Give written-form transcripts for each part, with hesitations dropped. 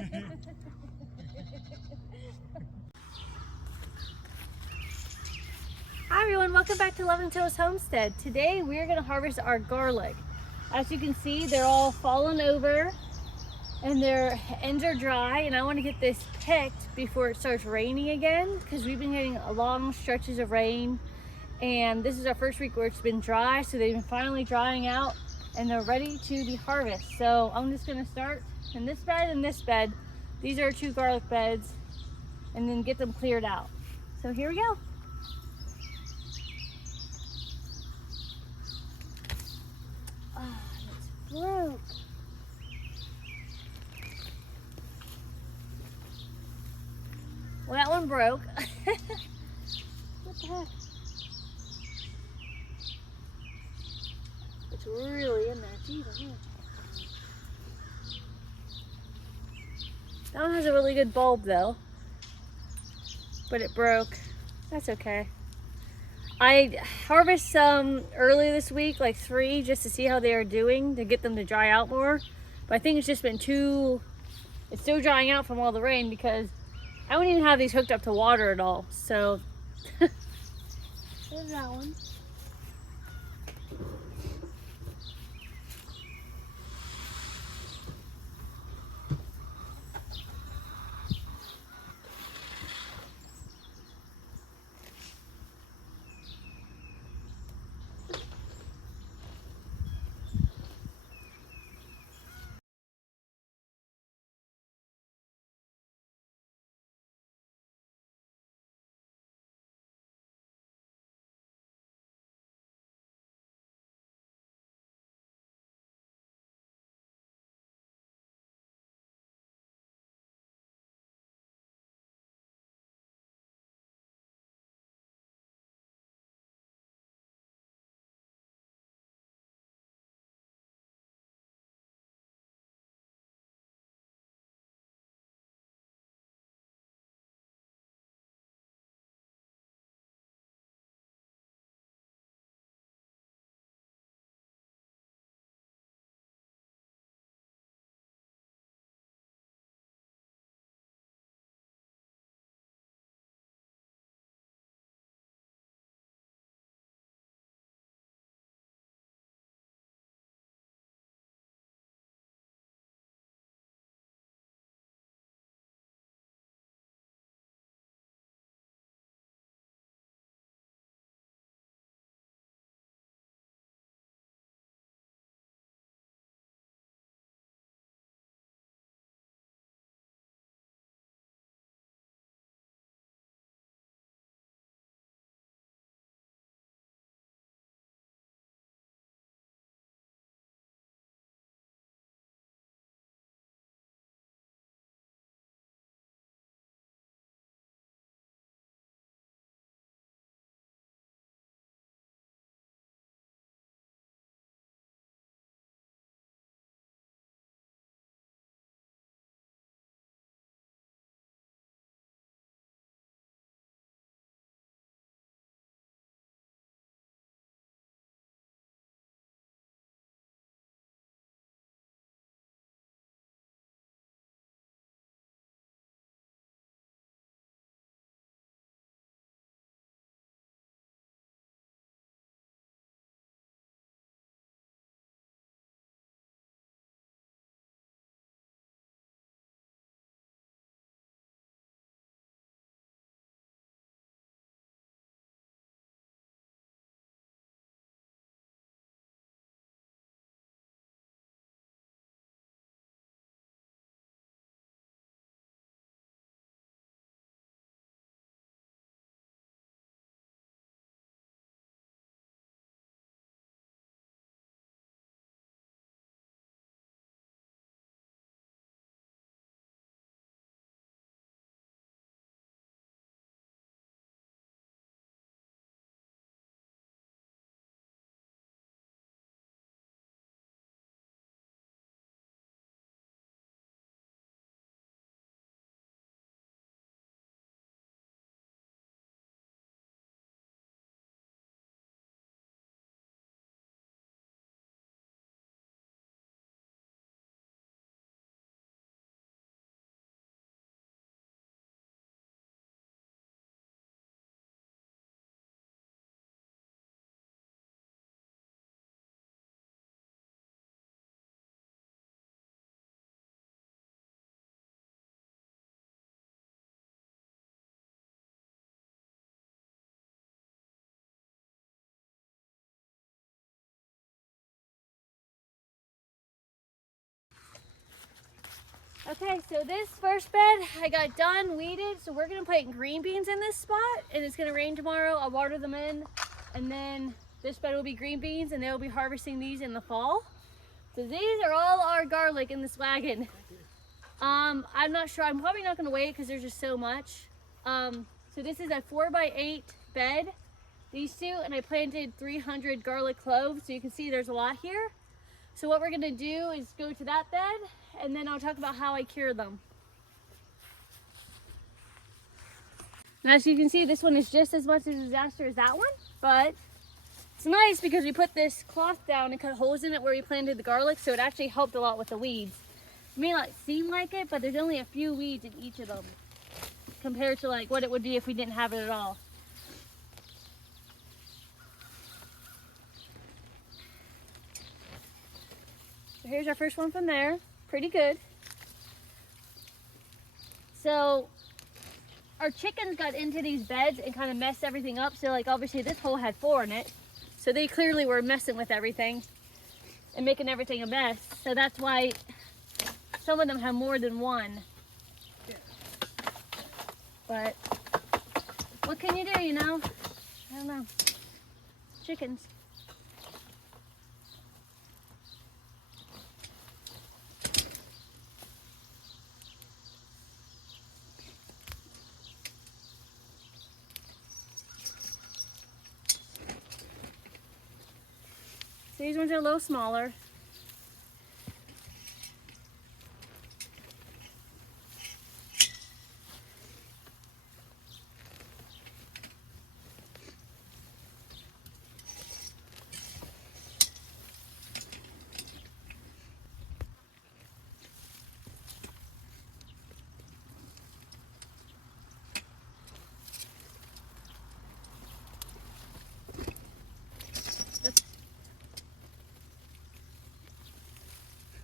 Hi everyone, welcome back to Loving Toast Homestead. Today we're going to harvest our garlic. As you can see, they're all fallen over and their ends are dry, and I want to get this picked before it starts raining again, because we've been getting long stretches of rain and this is our first week where it's been dry, so they've been finally drying out and they're ready to be harvested. So I'm just going to start in this bed and this bed. These are 2 garlic beds, and then get them cleared out. So here we go. Ah, it's broke. Well, that one broke. What the heck? It's really in there. Jeez, that one has a really good bulb though, but it broke. That's okay. I harvest some early this week, like 3, just to see how they are doing, to get them to dry out more. But I think it's just been it's still drying out from all the rain, because I don't even have these hooked up to water at all. So there's that one. Okay, so this first bed I got done weeded, so we're gonna plant green beans in this spot, and it's gonna rain tomorrow. I'll water them in, and then this bed will be green beans, and they'll be harvesting these in the fall. So these are all our garlic in this wagon. I'm not sure, I'm probably not gonna weigh it because there's just so much. So this is a 4x8 bed, these two, and I planted 300 garlic cloves, so you can see there's a lot here. So what we're gonna do is go to that bed, and then I'll talk about how I cure them. Now, as you can see, this one is just as much a disaster as that one, but it's nice because we put this cloth down and cut holes in it where we planted the garlic, so it actually helped a lot with the weeds. It may not seem like it, but there's only a few weeds in each of them compared to like what it would be if we didn't have it at all. So here's our first one from there. Pretty good. So our chickens got into these beds and kind of messed everything up. So like obviously this hole had 4 in it. So they clearly were messing with everything and making everything a mess. So that's why some of them have more than one. But what can you do, you know? I don't know. Chickens. So these ones are a little smaller.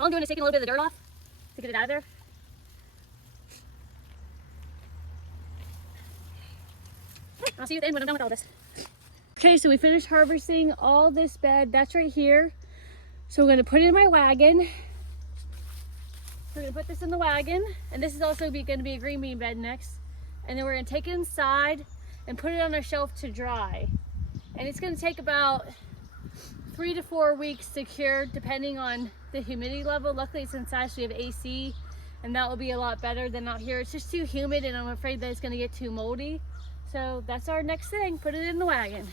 All I'm doing is taking a little bit of the dirt off to get it out of there. I'll see you at the end when I'm done with all this. Okay, so we finished harvesting all this bed. That's right here. So we're gonna put it in my wagon. We're gonna put this in the wagon, and this is also gonna be a green bean bed next. And then we're gonna take it inside and put it on our shelf to dry. And it's gonna take about 3 to 4 weeks to cure, depending on the humidity level. Luckily it's inside, so we have AC, and that will be a lot better than out here. It's just too humid, and I'm afraid that it's gonna get too moldy. So that's our next thing, put it in the wagon.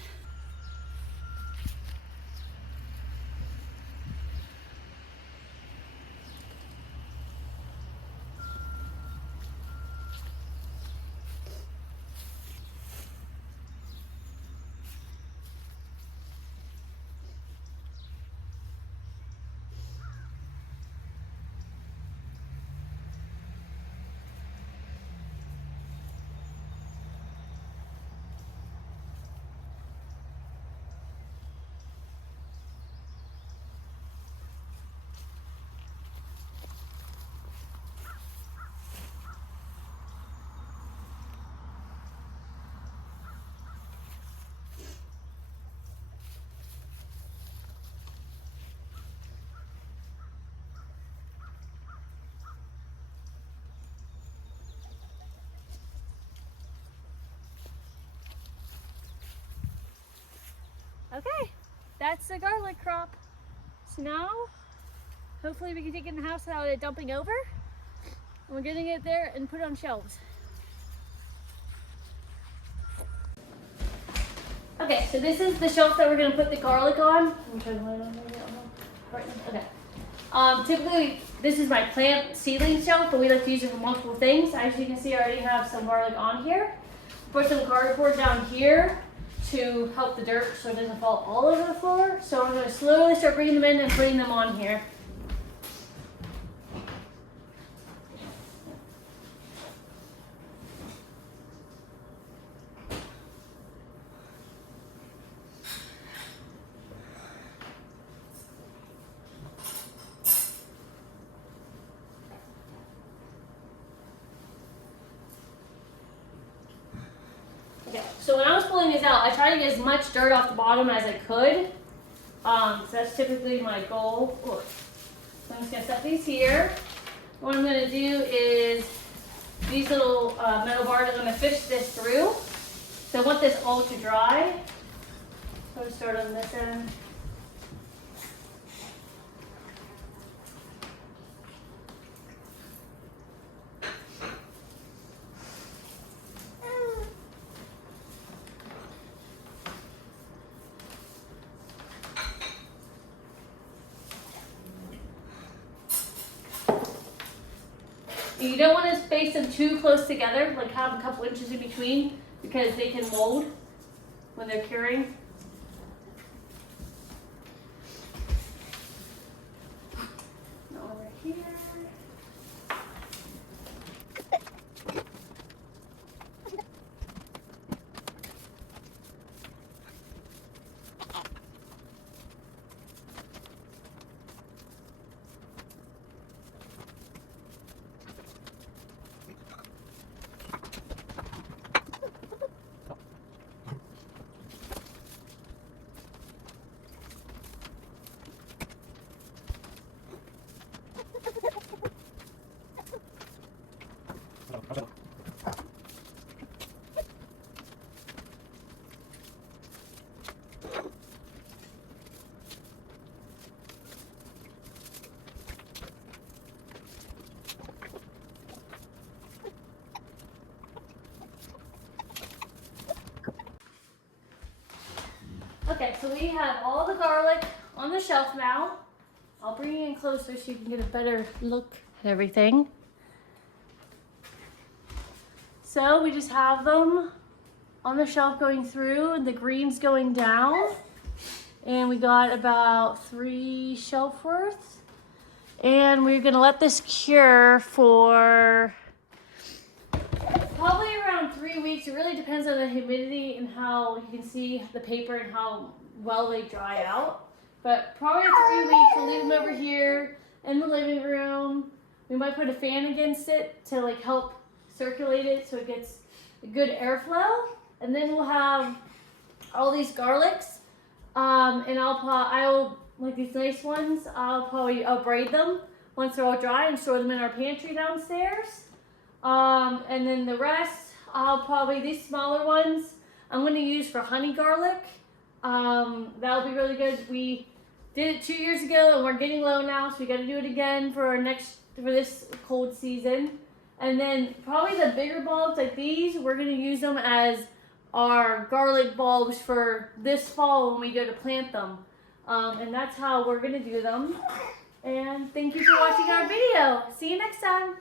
Okay, that's the garlic crop. So now, hopefully we can take it in the house without it dumping over. And we're getting it there and put it on shelves. Okay, so this is the shelf that we're gonna put the garlic on. I'm trying to light on there. Okay. Typically, this is my plant seedling shelf, but we like to use it for multiple things. As you can see, I already have some garlic on here. Put some cardboard down here to help the dirt so it doesn't fall all over the floor. So I'm going to slowly start bringing them in and putting them on here. Okay, so when I was pulling these out, I tried to get as much dirt off the bottom as I could. So that's typically my goal. So I'm just gonna set these here. What I'm gonna do is these little metal bars, I'm gonna fish this through. So I want this all to dry. So I'm gonna start on this end. You don't want to space them too close together, like have a couple inches in between, because they can mold when they're curing. Over here. Okay, so we have all the garlic on the shelf now. I'll bring you in closer so you can get a better look at everything. So we just have them on the shelf going through and the greens going down. And we got about 3 shelf worth. And we're gonna let this cure for probably around 3 weeks. It really depends on the humidity and how you can see the paper and how well they dry out. But probably 3 weeks, we'll leave them over here in the living room. We might put a fan against it to like help circulate it so it gets a good airflow. And then we'll have all these garlics. And I'll like these nice ones, I'll braid them once they're all dry and store them in our pantry downstairs. And then the rest, these smaller ones, I'm gonna use for honey garlic. That'll be really good. We did it 2 years ago and we're getting low now, so we gotta do it again for this cold season. And then probably the bigger bulbs like these, we're gonna use them as our garlic bulbs for this fall when we go to plant them. And that's how we're gonna do them. And thank you for watching our video. See you next time.